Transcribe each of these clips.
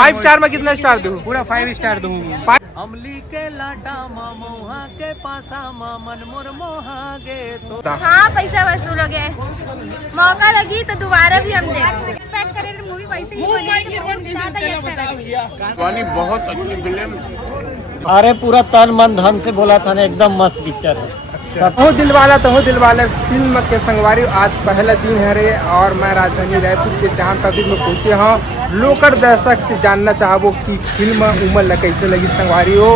5 star में कितना star दूँ? पूरा 5 स्टार दूंगा। अमली के लाटा मामोहा के पासा मामन मुर मोहागे तो हाँ पैसा वसूल हो गया, मौका लगी तो दोबारा भी हम देखेंगे। एक्सपेक्ट करें मूवी वैसे ही बनी, ज्यादा ही अच्छा लगा। बहुत अच्छी फिल्म। अरे पूरा तन मन धन से बोला था ना, एकदम मस्त पिक्चर है। हो दिलवाला तो हो दिलवाला फिल्म के संगवारी आज पहला दिन है रे, और मैं राजधानी रायपुर के जहाँ तक में पहुँचे हूँ। लोकल दर्शक से जानना चाहबो कि फिल्म उमर ल कैसे लगी संगवारी हो।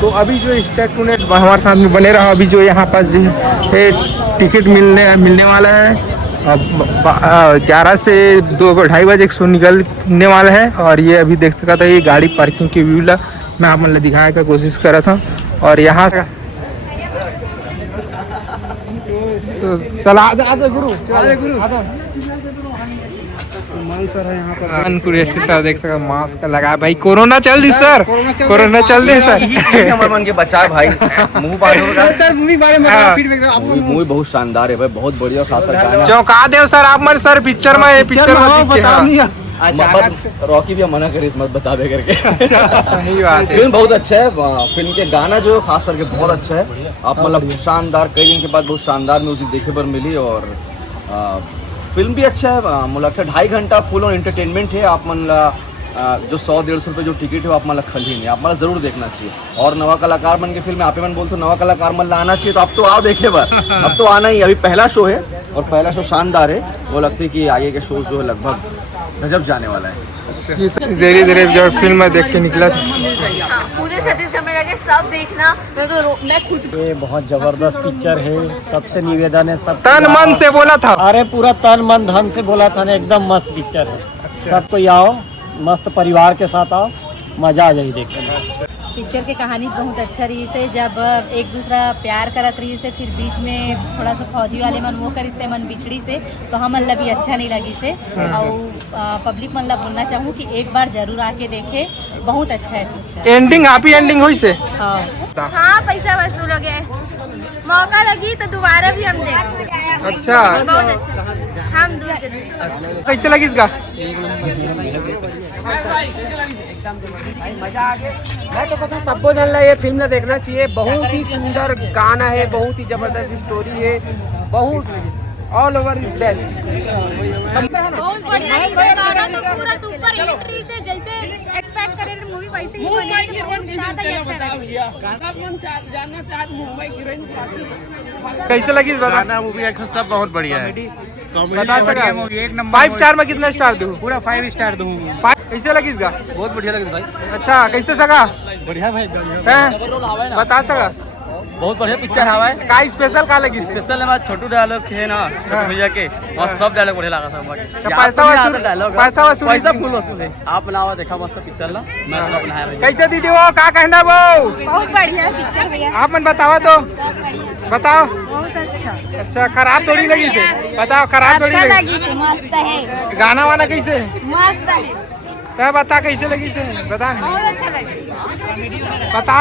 तो अभी जो स्टेट हमारे साथ में बने रहा, अभी जो यहाँ पास जो है टिकट मिलने वाला है। अब 11 से 2-2:30 बजे एक शो निकलने वाला है। और ये अभी देख सका था, ये गाड़ी पार्किंग की व्यू ला मैं आप मतलब दिखाने का कोशिश कर रहा था। और यहाँ से तो चला आजा गुरु मन सर है यहाँ पर। कुरेशी सर देख सका मास्क लगा भाई, कोरोना चल दी सर, कोरोना चल दी सर। हमारे मन के बचाए भाई, मुंह बांधो सर मूवी बारे में मूवी बहुत शानदार है भाई, बहुत बढ़िया खासा गाना। चौंका दे सर आप मन सर पिक्चर में रॉकी भी मना करे मत बता दे करके। सही बात है। फिल्म बहुत अच्छा है, फिल्म के गाना जो है खास करके बहुत अच्छा है। आप मतलब शानदार, कई दिन के बाद बहुत शानदार म्यूजिक देखे पर मिली। और फिल्म भी अच्छा है, मुझे लगता है 2.5 घंटा फुल ऑन एंटरटेनमेंट है। आप मतलब जो 100-150 रुपये जो टिकट है, आप मतलब खली नहीं, आप मतलब जरूर देखना चाहिए। और नवा कलाकार मन की फिल्म आप मन बोलते नवा कलाकार मन आना चाहिए, तो अब तो आओ देखे बार, अब तो आना ही। अभी पहला शो है और पहला शो शानदार है। वो लगता है कि आगे के शोज जो है लगभग गजब जाने वाला है। धीरे धीरे जो फिल्म देख के निकला था, पूरे छत्तीसगढ़ में लगे सब देखना। मैं खुद ये बहुत जबरदस्त पिक्चर है। सबसे निवेदन है, सब तन मन से बोला था। अरे पूरा तन मन धन से बोला था ना, एकदम मस्त पिक्चर है। सबको आओ, मस्त परिवार के साथ आओ, मजा आ जाए देखने। पिक्चर की कहानी बहुत अच्छा रही से, जब एक दूसरा प्यार करत रही से, फिर बीच में थोड़ा सा फौजी वाले मन वो करिस मन बिछड़ी से, तो हम अल्लाह भी अच्छा नहीं लगी से। और पब्लिक मन ला बोलना चाहूँ कि एक बार जरूर आके देखे, बहुत अच्छा है पिक्चर। एंडिंग हैप्पी एंडिंग हुई से। हाँ पैसा वसूल हो गया, मौका लगी तो दोबारा भी हम देखेंगे। अच्छा बहुत अच्छा, हम दूर के। कैसे लगी इसका? मजा आ गया। मैं तो कहता सबको जानला ये फिल्म देखना चाहिए। बहुत ही सुंदर गाना है, बहुत ही जबरदस्त स्टोरी है, बहुत ऑल ओवर इज बेस्ट। बहुत बढ़िया है, गाना तो पूरा सुपर हिट रही से, जैसे एक्सपेक्ट करें मूवी वैसे ही बनी, ज्यादा ही अच्छा लगा। कैसे लगी इस गाना मूवी एक्शन सब बहुत बढ़िया है। बता सका? एक नंबर। 5 स्टार में कितना स्टार दूँ? पूरा 5 स्टार दूंगा। कैसे लगी इसका? बहुत बढ़िया लगे भाई। अच्छा कैसे सका बढ़िया भाई, है? बता सका? बहुत बढ़िया पिक्चर हवा है। का स्पेशल का लगी? स्पेशल हमारा छोटू डायलॉग है ना, छोटू भैया के, और सब डायलॉग बढ़िया लगा था। पैसा फुल वसूल है। आप बनावा देखा मस्त पिक्चर ला, मैं बनाया। कैसे दीदी वो का कहना वो? बहुत बढ़िया पिक्चर भैया। आप मन बतावा तो बताओ। बहुत अच्छा, अच्छा खराब थोड़ी लगी से? बताओ खराब थोड़ी लगी? से मस्त है, गाना वाना कैसे? मस्त है, तो बता कैसे लगी से? बता बहुत अच्छा लगे। बता।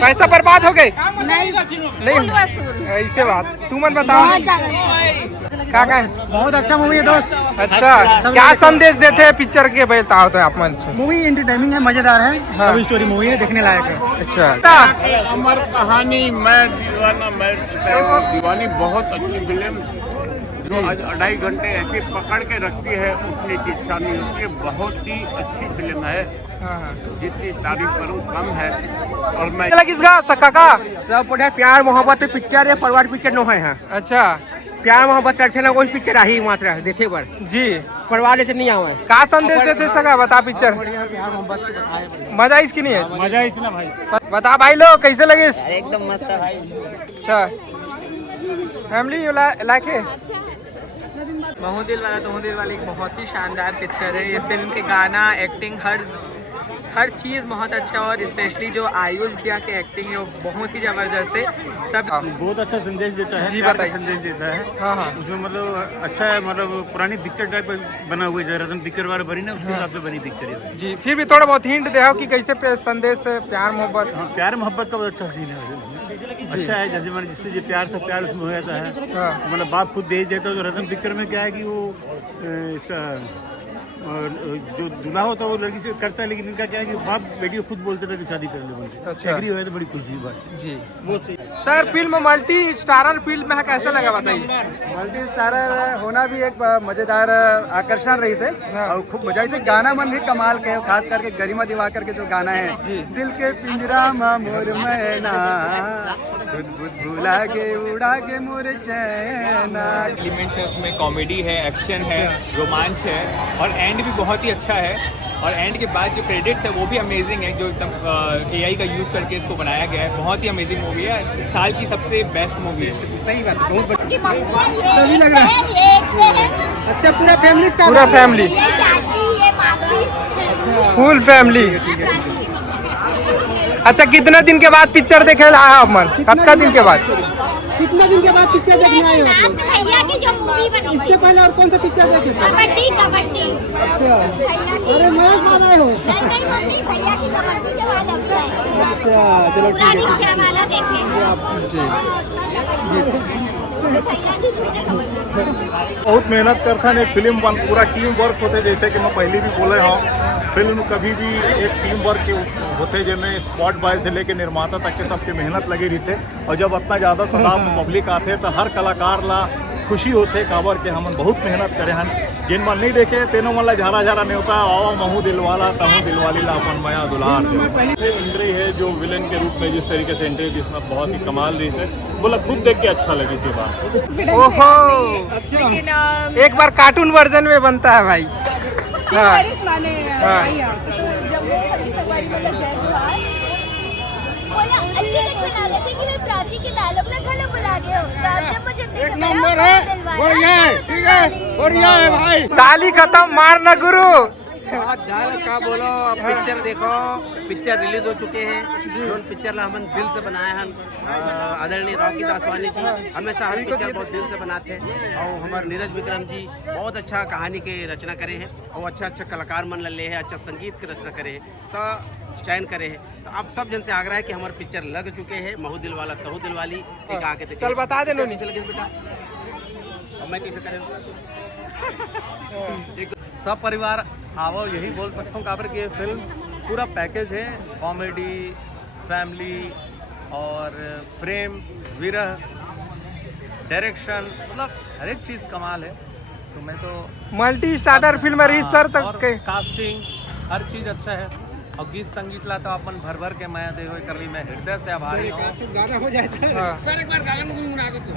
पैसा बर्बाद हो गए? नहीं ऐसे बात तू मन बताओ। क्या बहुत अच्छा मूवी है दोस्त। अच्छा क्या संदेश देते हैं पिक्चर के? बताओ तो आप मन से। मूवी एंटरटेनिंग है, मजेदार है। लव स्टोरी मूवी है, देखने लायक है। अच्छा अमर कहानी, मैं दीवानी बहुत अच्छी फिल्म जो आज 2.5 घंटे ऐसे पकड़ के रखती है, उठने की इच्छा नहीं होती है। बहुत ही अच्छी फिल्म है, जितनी तारीफ करूँ कम है। और मैं किसका सक्का का? सब बढ़िया प्यार मोहब्बत पिक्चर है, परिवार पिक्चर नो है। अच्छा प्यार मोहब्बत अच्छे ना, कोई पिक्चर आई मात्र देखे पर जी परिवार से नहीं आवे। का संदेश देते सका? बता पिक्चर मजा इसकी नहीं है? मजा इस ना भाई। बता भाई लोग कैसे लगे? एकदम मस्त है भाई। अच्छा फैमिली लाइक है। महू दिल वाला एक बहुत ही शानदार पिक्चर है। ये फिल्म के गाना, एक्टिंग, हर चीज़ बहुत अच्छा, और स्पेशली जो आयुष भैया की एक्टिंग है वो बहुत ही जबरदस्त है। सब बहुत अच्छा संदेश देता है। जी प्यार का बताइए। संदेश देता है। हाँ हाँ उसमें मतलब अच्छा है, मतलब पुरानी पिक्चर टाइप बना हुआ है। रतन पिक्चर वाला बनी ना, उसके हिसाब से बनी पिक्चर है। जी फिर भी थोड़ा बहुत हिंट दे कि कैसे संदेश है प्यार मोहब्बत? हाँ, प्यार मोहब्बत का बहुत अच्छा सीन है। अच्छा है, जैसे मैंने जिससे जो प्यार था, प्यार उसमें हो जाता है। हाँ। मतलब बाप खुद दे देता है। तो रतन पिक्चर में क्या है कि वो इसका जो दूल्हा होता है वो लड़की से करता है, लेकिन इनका क्या है कि बाप बेटी को खुद बोलते थे कि शादी कर ले बोलते। अच्छा। एग्री हुए तो बड़ी खुशी की बात जी। वो सही। Sir film multi starrer film है, कैसा लगा बताइए? मल्टी स्टारर होना भी एक मजेदार आकर्षण रही से और खूब मजा से गाना मन भी कमाल के, खास करके गरिमा दिवाकर के जो गाना है, दिल के पिंजरा में मोर मैना सुध बुध भुला के उड़ा के मोर चैना। एलिमेंट्स है उसमें, कॉमेडी है, एक्शन है, रोमांच है और एंड भी बहुत ही अच्छा है। और एंड के बाद जो क्रेडिट्स है वो भी अमेजिंग है, जो एकदम AI का यूज़ करके इसको बनाया गया है। बहुत ही अमेजिंग मूवी है, इस साल की सबसे बेस्ट मूवी है। सही बात, बहुत बढ़िया तभी लग रहा है। अच्छा पूरा फैमिली, पूरा फैमिली, फुल फैमिली। अच्छा कितना दिन के बाद पिक्चर देखे आया मन? कितना दिन के बाद? कितना दिन के बाद पिक्चर देखने आए हो? भैया की जो मूवी बनी, इससे पहले और कौन सा पिक्चर देखे थे? कबड्डी कबड्डी। अच्छा, अरे मैं खा रहे हो? नहीं नहीं मम्मी, भैया की कबड्डी के बाद अब गए। अच्छा चलो ठीक है। रिक्शा वाला देखे। भैया की छूटे कबड्डी। बहुत मेहनत करता है, फिल्म पूरा टीम वर्क होते, जैसे कि मैं पहले भी बोले हूँ, फिल्म कभी भी एक टीम वर्क के होते, जिनमें स्पॉट बॉय से लेके निर्माता तक के सबके मेहनत लगी रही थे। और जब इतना ज़्यादा तादाद में पब्लिक आते तो हर कलाकार ला खुशी होते काबर के हमन बहुत मेहनत करे हन। जिन मन नहीं देखे तेनों मन ला झारा झारा नहीं होता, आओ महू दिलवाला तहू दिलवाली ला अपन माया दुलार से। इंद्री है जो विलन के रूप में जिस तरीके से एंट्री दी, इसमें बहुत ही कमाल रही है, बोला खुद देख के अच्छा लगी थी बात। ओहो, एक बार कार्टून वर्जन में बनता है भाई। हाँ। नंबर है, बढ़िया है, ठीक है, बढ़िया है भाई। ताली खत्म, मारना गुरु। डाल का बोलो, पिक्चर देखो, पिक्चर रिलीज हो चुके हैं। जो पिक्चर ला हमन दिल से बनाए हैं, आदरणीय रॉकी दासवानी जी हमेशा हर पिक्चर बहुत दिल से बनाते हैं। और हमारे नीरज विक्रम जी बहुत अच्छा कहानी के रचना करे हैं और अच्छा कलाकार मन ले है, अच्छा संगीत के रचना करे हैं, तो चयन करे हैं। तो आप सब जन से आग्रह है कि हमारे पिक्चर लग चुके हैं, महू दिलवाला तहू दिलवाली, एक आके देखिए। चल बता दे नोनी। चल बेटा, अब मैं कैसे करें? सब परिवार आओ, यही बोल सकता हूँ काबर कि ये फिल्म पूरा पैकेज है, कॉमेडी, फैमिली और प्रेम, विरह, डायरेक्शन, मतलब हर एक चीज़ कमाल है। तो मैं तो मल्टी स्टारर फिल्म रही सर तक के कास्टिंग हर चीज़ अच्छा है। और गीत संगीत ला तो अपन भर भर के माया दे हुए कर ली, मैं हृदय से आभारी हूँ। सर एक बार गाना गुनगुना दो तो।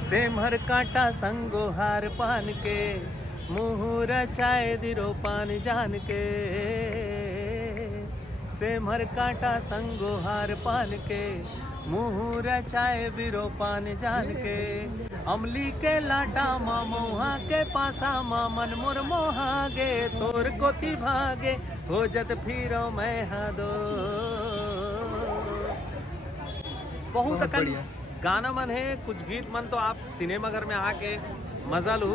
सेमहर कांटा संगो हार पान के, मुहूर चाय दिरो पान जान के। सेमहर कांटा संगो हार पान के, मुहूर चाय बिरो पान जान के। अमली के लाटा मा मोहा के पासा मा मन मुर मोहागे। तोर कोथी भागे हो जत फिरो मैं हादो। बहुत अकन गाना मन है, कुछ गीत मन तो आप सिनेमा घर में आके मजा लो।